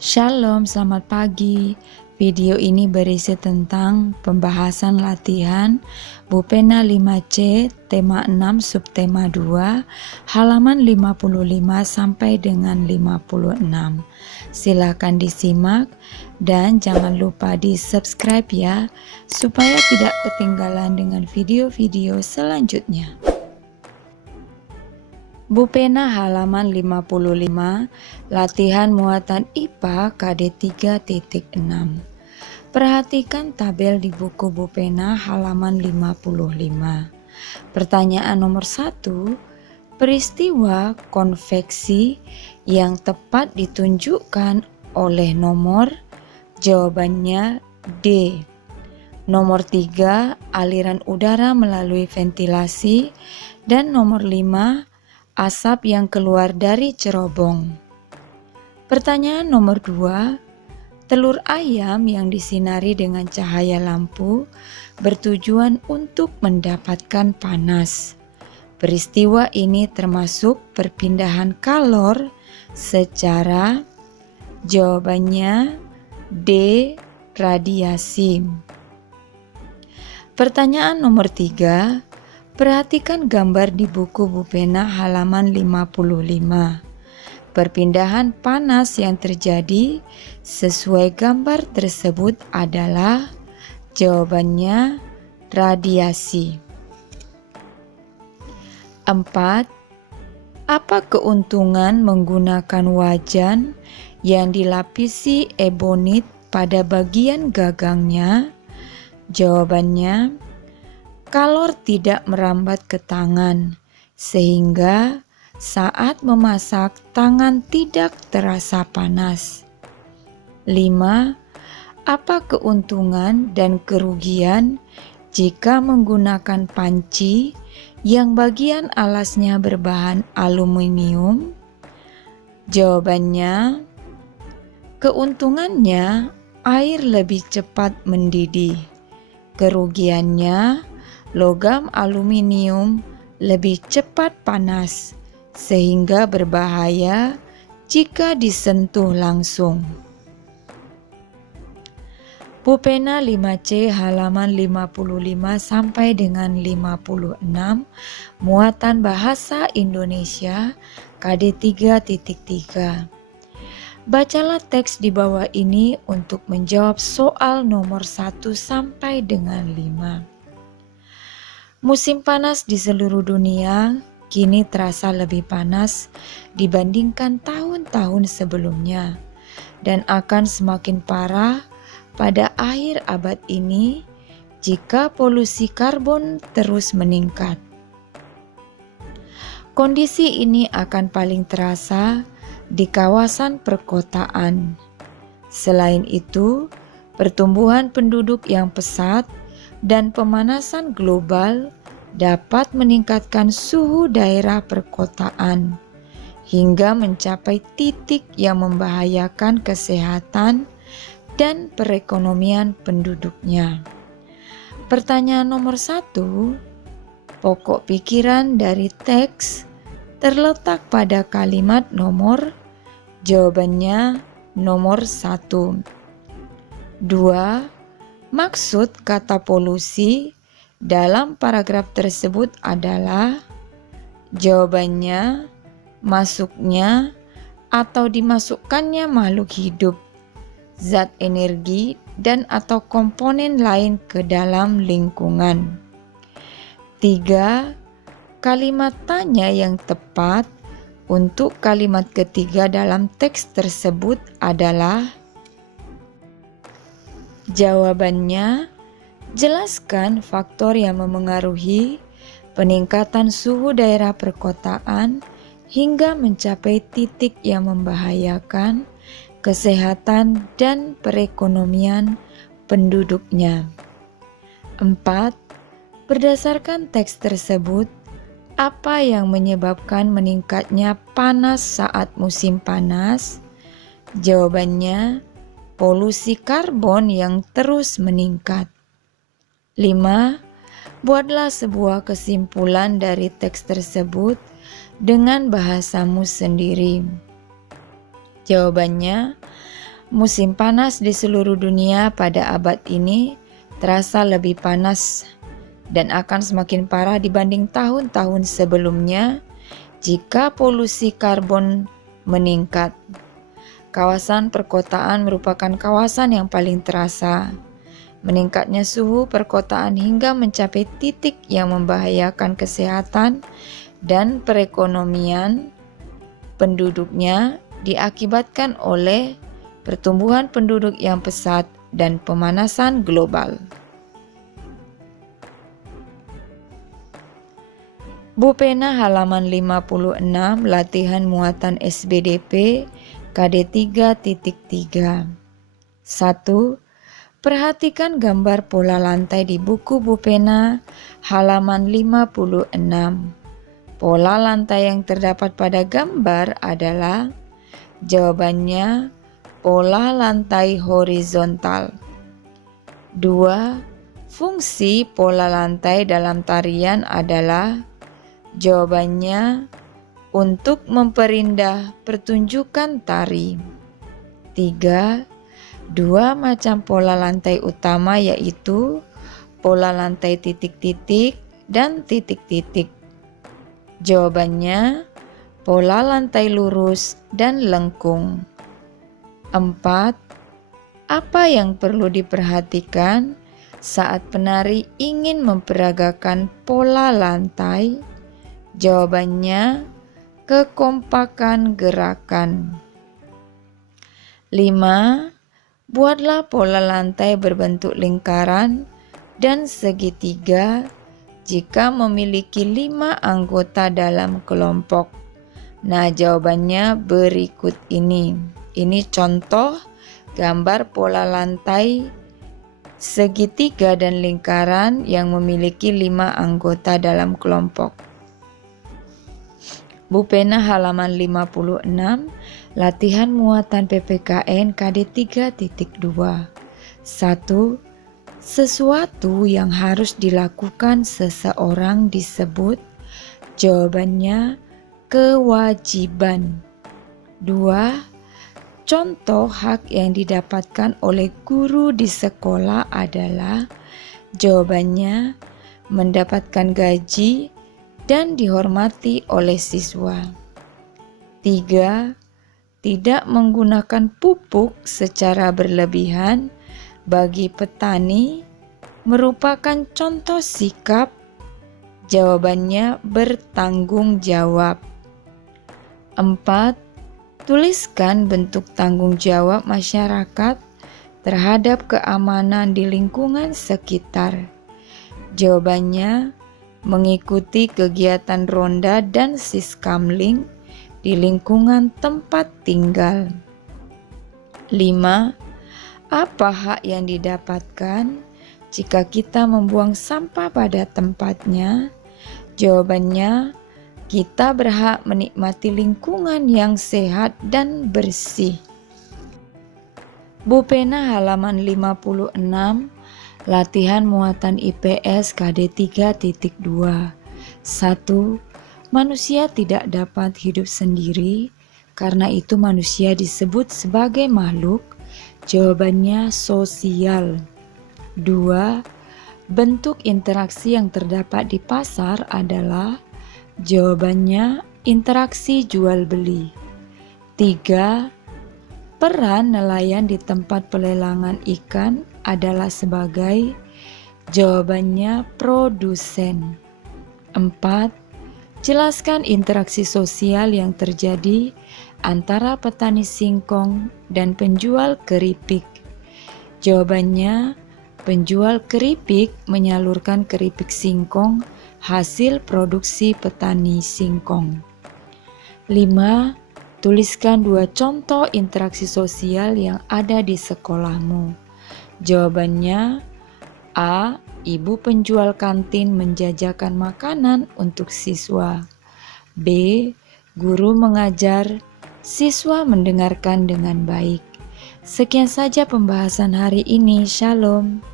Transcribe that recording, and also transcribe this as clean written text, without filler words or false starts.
Shalom, selamat pagi. Video ini berisi tentang pembahasan latihan Bupena 5C, tema 6, subtema 2, halaman 55 sampai dengan 56. Silakan disimak dan jangan lupa di subscribe ya, supaya tidak ketinggalan dengan video-video selanjutnya. Bupena halaman 55, latihan muatan IPA KD 3.6. Perhatikan tabel di buku Bupena halaman 55. Pertanyaan nomor 1, peristiwa konveksi yang tepat ditunjukkan oleh nomor. Jawabannya D. Nomor 3, aliran udara melalui ventilasi, dan nomor 5, asap yang keluar dari cerobong. Pertanyaan nomor 2, telur ayam yang disinari dengan cahaya lampu bertujuan untuk mendapatkan panas. Peristiwa ini termasuk perpindahan kalor secara. Jawabannya D. Radiasi. Pertanyaan nomor 3, perhatikan gambar di buku Bupena halaman 55. Perpindahan panas yang terjadi sesuai gambar tersebut adalah. Jawabannya radiasi. 4. Apa keuntungan menggunakan wajan yang dilapisi ebonit pada bagian gagangnya? Jawabannya, kalor tidak merambat ke tangan, sehingga saat memasak tangan tidak terasa panas. 5. Apa keuntungan dan kerugian jika menggunakan panci yang bagian alasnya berbahan aluminium? Jawabannya, keuntungannya air lebih cepat mendidih. Kerugiannya, logam aluminium lebih cepat panas, sehingga berbahaya jika disentuh langsung. Bupena 5C halaman 55 sampai dengan 56, muatan bahasa Indonesia KD 3.3. Bacalah teks di bawah ini untuk menjawab soal nomor 1 sampai dengan 5. Musim panas di seluruh dunia kini terasa lebih panas dibandingkan tahun-tahun sebelumnya, dan akan semakin parah pada akhir abad ini jika polusi karbon terus meningkat. Kondisi ini akan paling terasa di kawasan perkotaan. Selain itu, pertumbuhan penduduk yang pesat dan pemanasan global dapat meningkatkan suhu daerah perkotaan hingga mencapai titik yang membahayakan kesehatan dan perekonomian penduduknya. Pertanyaan nomor 1, pokok pikiran dari teks terletak pada kalimat nomor. Jawabannya nomor 1. 2. Maksud kata polusi dalam paragraf tersebut adalah. Jawabannya, masuknya atau dimasukkannya makhluk hidup, zat energi, dan atau komponen lain ke dalam lingkungan. 3. Kalimat tanya yang tepat untuk kalimat ketiga dalam teks tersebut adalah. Jawabannya, jelaskan faktor yang memengaruhi peningkatan suhu daerah perkotaan hingga mencapai titik yang membahayakan kesehatan dan perekonomian penduduknya. 4. Berdasarkan teks tersebut, apa yang menyebabkan meningkatnya panas saat musim panas? Jawabannya, polusi karbon yang terus meningkat. 5. Buatlah sebuah kesimpulan dari teks tersebut dengan bahasamu sendiri. Jawabannya, Musim panas di seluruh dunia pada abad ini terasa lebih panas dan akan semakin parah dibanding tahun-tahun sebelumnya jika polusi karbon meningkat. Kawasan perkotaan merupakan kawasan yang paling terasa. Meningkatnya suhu perkotaan hingga mencapai titik yang membahayakan kesehatan dan perekonomian penduduknya diakibatkan oleh pertumbuhan penduduk yang pesat dan pemanasan global. Bu Pena halaman 56 latihan muatan SBDP KD 3.3. 1. Perhatikan gambar pola lantai di buku Bu Pena halaman 56. Pola lantai yang terdapat pada gambar adalah jawabannya pola lantai horizontal. 2. Fungsi pola lantai dalam tarian adalah jawabannya untuk memperindah pertunjukan tari. 3. Dua macam pola lantai utama yaitu pola lantai titik-titik dan titik-titik. Jawabannya pola lantai lurus dan lengkung. 4. Apa yang perlu diperhatikan saat penari ingin memperagakan pola lantai? Jawabannya kekompakan gerakan. 5. Buatlah pola lantai berbentuk lingkaran dan segitiga jika memiliki 5 anggota dalam kelompok. Nah, jawabannya berikut ini. Ini contoh gambar pola lantai segitiga dan lingkaran yang memiliki 5 anggota dalam kelompok. Bu Pena halaman 56, latihan muatan PPKN KD 3.2. 1. Sesuatu yang harus dilakukan seseorang disebut jawabannya kewajiban. 2. Contoh hak yang didapatkan oleh guru di sekolah adalah jawabannya mendapatkan gaji dan dihormati oleh siswa. 3. Tidak menggunakan pupuk secara berlebihan bagi petani merupakan contoh sikap. Jawabannya bertanggung jawab. 4. Tuliskan bentuk tanggung jawab masyarakat terhadap keamanan di lingkungan sekitar. Jawabannya mengikuti kegiatan ronda dan siskamling di lingkungan tempat tinggal. 5. Apa hak yang didapatkan jika kita membuang sampah pada tempatnya? Jawabannya, kita berhak menikmati lingkungan yang sehat dan bersih. Bu Pena halaman 56, latihan muatan IPS KD 3.2. 1. Manusia tidak dapat hidup sendiri, karena itu manusia disebut sebagai makhluk. Jawabannya sosial. 2. Bentuk interaksi yang terdapat di pasar adalah jawabannya interaksi jual beli. 3. Peran nelayan di tempat pelelangan ikan adalah sebagai jawabannya produsen. 4. Jelaskan interaksi sosial yang terjadi antara petani singkong dan penjual keripik. Jawabannya, penjual keripik menyalurkan keripik singkong hasil produksi petani singkong. 5. Tuliskan 2 contoh interaksi sosial yang ada di sekolahmu. Jawabannya, A. Ibu penjual kantin menjajakan makanan untuk siswa. B. Guru mengajar, siswa mendengarkan dengan baik. Sekian saja pembahasan hari ini. Shalom.